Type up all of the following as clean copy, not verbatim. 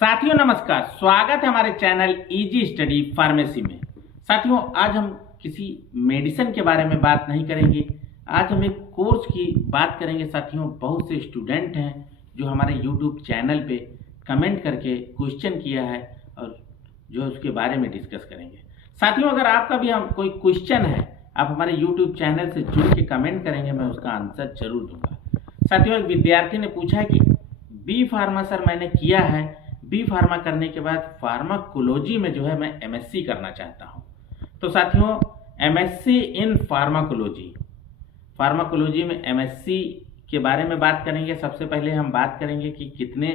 साथियों नमस्कार, स्वागत है हमारे चैनल इजी स्टडी फार्मेसी में। साथियों आज हम किसी मेडिसिन के बारे में बात नहीं करेंगे, आज हम एक कोर्स की बात करेंगे। साथियों बहुत से स्टूडेंट हैं जो हमारे यूट्यूब चैनल पे कमेंट करके क्वेश्चन किया है और जो है उसके बारे में डिस्कस करेंगे। साथियों अगर आपका भी हम कोई क्वेश्चन है, आप हमारे यूट्यूब चैनल से जुड़ के कमेंट करेंगे, मैं उसका आंसर जरूर दूंगा। साथियों एक विद्यार्थी ने पूछा है कि बी फार्मा सर मैंने किया है, बी फार्मा करने के बाद फार्माकोलॉजी में जो है मैं एमएससी करना चाहता हूं। तो साथियों एमएससी इन फार्माकोलॉजी में एमएससी के बारे में बात करेंगे। सबसे पहले हम बात करेंगे कि कितने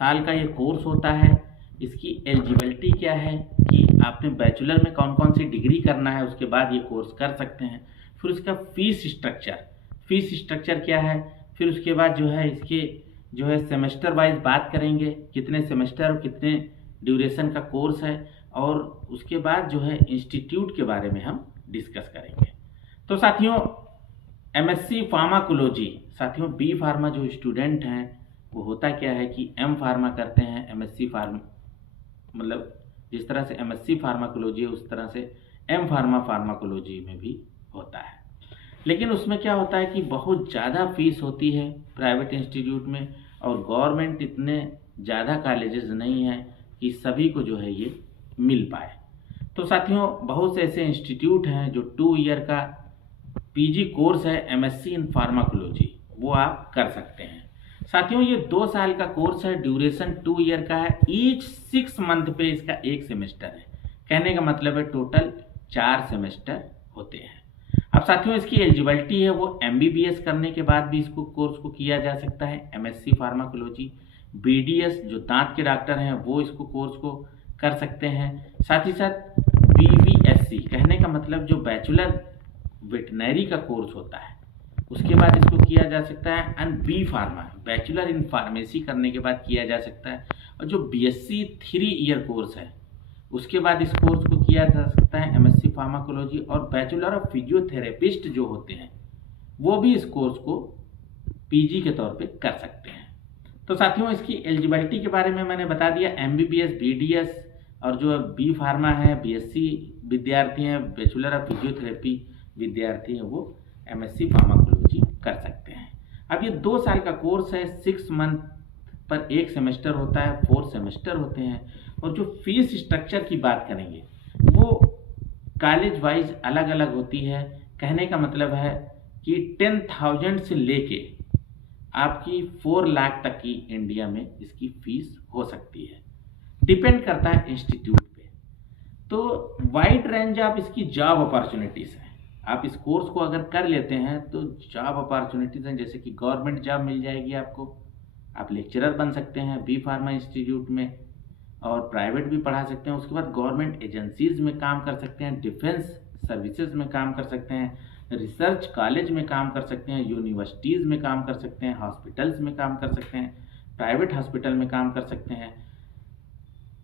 साल का ये कोर्स होता है, इसकी एलिजिबिलिटी क्या है, कि आपने बैचलर में कौन कौन सी डिग्री करना है उसके बाद ये कोर्स कर सकते हैं। फिर उसका फीस स्ट्रक्चर क्या है, फिर उसके बाद जो है इसके जो है सेमेस्टर वाइज बात करेंगे, कितने सेमेस्टर और कितने ड्यूरेशन का कोर्स है, और उसके बाद जो है इंस्टीट्यूट के बारे में हम डिस्कस करेंगे। तो साथियों एमएससी फार्माकोलॉजी, साथियों बी फार्मा जो स्टूडेंट हैं वो होता क्या है कि एम फार्मा करते हैं, एमएससी फार्मा मतलब जिस तरह से एमएससी फार्माकोलॉजी है उस तरह से एम फार्मा फार्माकोलॉजी में भी होता है। लेकिन उसमें क्या होता है कि बहुत ज़्यादा फीस होती है प्राइवेट इंस्टीट्यूट में, और गवर्नमेंट इतने ज़्यादा कॉलेजेस नहीं हैं कि सभी को जो है ये मिल पाए। तो साथियों बहुत से ऐसे इंस्टीट्यूट हैं जो 2 ईयर का पीजी कोर्स है एमएससी इन फार्माकोलॉजी, वो आप कर सकते हैं। साथियों ये 2 साल का कोर्स है, ड्यूरेशन 2 ईयर का है, ईच 6 मंथ पे इसका 1 सेमेस्टर है। कहने का मतलब है टोटल 4 सेमेस्टर होते हैं। अब साथियों इसकी एलिजिबिलिटी है वो एमबीबीएस करने के बाद भी इसको कोर्स को किया जा सकता है, एमएससी फार्माकोलॉजी। बीडीएस जो दांत के डॉक्टर हैं वो इसको कोर्स को कर सकते हैं। साथ ही साथ बीवीएससी कहने का मतलब जो बैचलर वेटनरी का कोर्स होता है उसके बाद इसको किया जा सकता है। And B pharma bachelor in pharmacy करने के बाद किया जा सकता है, और जो बीएससी 3 ईयर कोर्स है उसके बाद इस कोर्स को किया जा सकता है एमएससी फार्माकोलॉजी। और बैचलर ऑफ फिजियोथेरेपिस्ट जो होते हैं वो भी इस कोर्स को पीजी के तौर पे कर सकते हैं। तो साथियों इसकी एलिजिबिलिटी के बारे में मैंने बता दिया, एमबीबीएस बीडीएस, और जो बी फार्मा है बीएससी विद्यार्थी हैं, बैचलर ऑफ फिजियोथेरेपी विद्यार्थी हैं, वो एमएससी फार्माकोलॉजी कर सकते हैं। अब ये 2 साल का कोर्स है, 6 मंथ पर 1 सेमेस्टर होता है, 4 सेमेस्टर होते हैं। और जो फीस स्ट्रक्चर की बात करेंगे वो कॉलेज वाइज अलग अलग होती है। कहने का मतलब है कि 10,000 से लेके आपकी 4 लाख तक की इंडिया में इसकी फीस हो सकती है, डिपेंड करता है इंस्टीट्यूट पे। तो वाइड रेंज ऑफ इसकी जॉब अपॉर्चुनिटीज़ हैं। आप इस कोर्स को अगर कर लेते हैं तो जॉब अपॉर्चुनिटीज़ हैं, जैसे कि गवर्नमेंट जॉब मिल जाएगी आपको, आप लेक्चरर बन सकते हैं बी फार्मा इंस्टीट्यूट में, और प्राइवेट भी पढ़ा सकते हैं। उसके बाद गवर्नमेंट एजेंसीज में काम कर सकते हैं, डिफेंस सर्विसेज में काम कर सकते हैं, रिसर्च कॉलेज में काम कर सकते हैं, यूनिवर्सिटीज़ में काम कर सकते हैं, हॉस्पिटल्स में काम कर सकते हैं, प्राइवेट हॉस्पिटल में काम कर सकते हैं।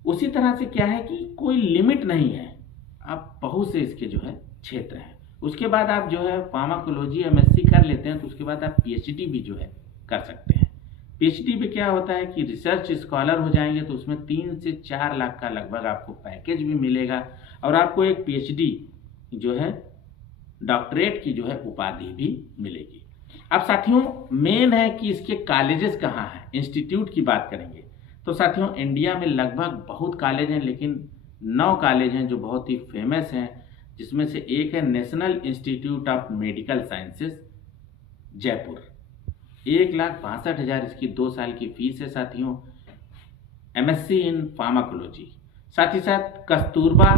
उसी तरह से क्या है कि कोई लिमिट नहीं है, आप बहुत से इसके जो है क्षेत्र हैं। उसके बाद आप जो है फार्माकोलॉजी एमएससी कर लेते हैं तो उसके बाद आप पीएचडी भी जो है कर सकते हैं। पीएचडी पे क्या होता है कि रिसर्च स्कॉलर हो जाएंगे तो उसमें 3 से 4 लाख का लगभग आपको पैकेज भी मिलेगा, और आपको एक पीएचडी जो है डॉक्टरेट की जो है उपाधि भी मिलेगी। अब साथियों मेन है कि इसके कॉलेजेस कहाँ हैं, इंस्टीट्यूट की बात करेंगे। तो साथियों इंडिया में लगभग बहुत कॉलेज हैं, लेकिन 9 कॉलेज हैं जो बहुत ही फेमस हैं, जिसमें से एक है national institute of medical sciences Jaipur. 1,62,000 इसकी 2 साल की फीस है साथियों, एमएससी इन फार्माकोलॉजी। साथ ही साथ Kasturba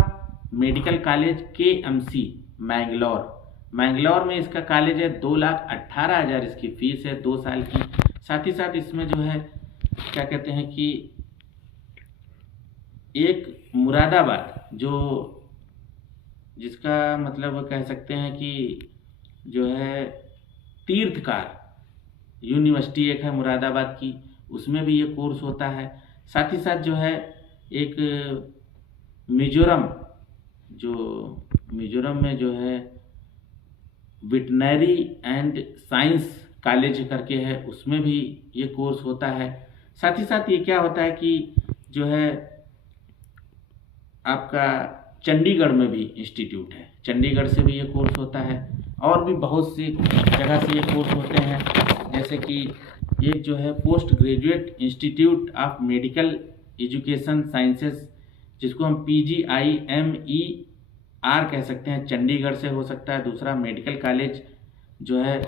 medical college KMC Mangalore में इसका कॉलेज है, 2,18,000 इसकी फीस है 2 साल की। साथ ही साथ इसमें जो है क्या कहते हैं कि एक मुरादाबाद जो जिसका मतलब कह सकते हैं कि जो है तीर्थकार यूनिवर्सिटी एक है मुरादाबाद की, उसमें भी ये कोर्स होता है। साथ ही साथ जो है एक मिजोरम में जो है वेटनरी एंड साइंस कॉलेज करके है, उसमें भी ये कोर्स होता है। साथ ही साथ ये क्या होता है कि जो है आपका चंडीगढ़ में भी इंस्टीट्यूट है, चंडीगढ़ से भी ये कोर्स होता है। और भी बहुत सी जगह से ये कोर्स होते हैं, जैसे कि एक जो है post graduate institute of medical education sciences, जिसको हम PGIMER कह सकते हैं, चंडीगढ़ से हो सकता है। दूसरा मेडिकल कॉलेज जो है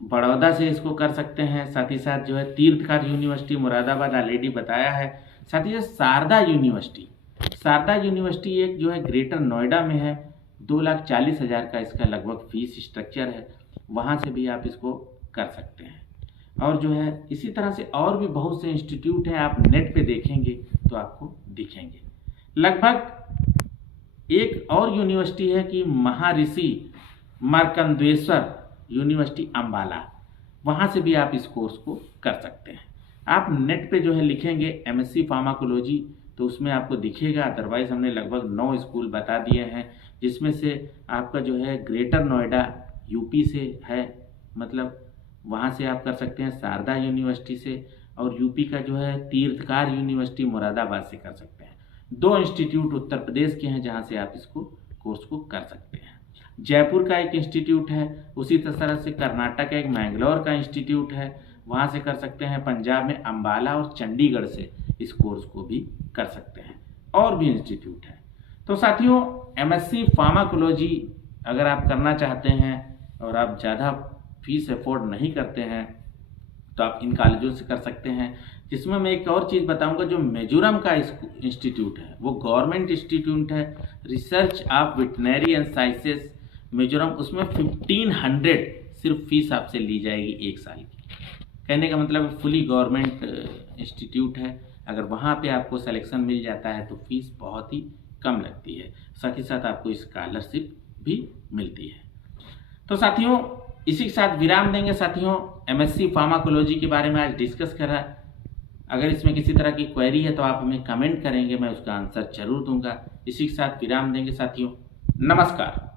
बड़ौदा से इसको कर सकते हैं। साथ ही साथ जो है तीर्थकार यूनिवर्सिटी मुरादाबाद ऑलरेडी बताया है। साथ ही साथ शारदा यूनिवर्सिटी एक जो है ग्रेटर नोएडा में है, 2,40,000 का इसका लगभग फीस स्ट्रक्चर है, वहाँ से भी आप इसको कर सकते हैं। और जो है इसी तरह से और भी बहुत से इंस्टीट्यूट हैं, आप नेट पे देखेंगे तो आपको दिखेंगे। लगभग एक और यूनिवर्सिटी है कि महर्षि मार्कंडेश्वर यूनिवर्सिटी अम्बाला, वहाँ से भी आप इस कोर्स को कर सकते हैं। आप नेट पे जो है लिखेंगे MSc फार्माकोलॉजी तो उसमें आपको दिखेगा। अदरवाइज़ हमने लगभग 9 स्कूल बता दिए हैं, जिसमें से आपका जो है ग्रेटर नोएडा यूपी से है, मतलब वहाँ से आप कर सकते हैं शारदा यूनिवर्सिटी से, और यूपी का जो है तीर्थकार यूनिवर्सिटी मुरादाबाद से कर सकते हैं। 2 इंस्टीट्यूट उत्तर प्रदेश के हैं जहाँ से आप इसको कोर्स को कर सकते हैं। जयपुर का एक इंस्टीट्यूट है, उसी तरह से कर्नाटक का एक मैंगलोर का इंस्टीट्यूट है, वहाँ से कर सकते हैं। पंजाब में अम्बाला और चंडीगढ़ से इस कोर्स को भी कर सकते हैं। और भी इंस्टीट्यूट हैं। तो साथियों, MSc फार्माकोलॉजी अगर आप करना चाहते हैं और आप ज़्यादा फीस अफोर्ड नहीं करते हैं तो आप इन कॉलेजों से कर सकते हैं। जिसमें मैं एक और चीज़ बताऊंगा, जो मिजोरम का इंस्टीट्यूट है वो गवर्नमेंट इंस्टीट्यूट है, research of veterinary and sciences Mizoram, उसमें 1500 सिर्फ फीस आपसे ली जाएगी 1 साल की। कहने का मतलब फुली गवर्नमेंट इंस्टीट्यूट है। अगर वहाँ पे आपको सिलेक्शन मिल जाता है तो फीस बहुत ही कम लगती है, साथ ही साथ आपको स्कॉलरशिप भी मिलती है। तो साथियों, इसी के साथ विराम देंगे। साथियों, MSc फार्माकोलॉजी के बारे में आज डिस्कस करा। अगर इसमें किसी तरह की क्वेरी है तो आप हमें कमेंट करेंगे, मैं उसका आंसर जरूर दूंगा। इसी के साथ विराम देंगे साथियों, नमस्कार।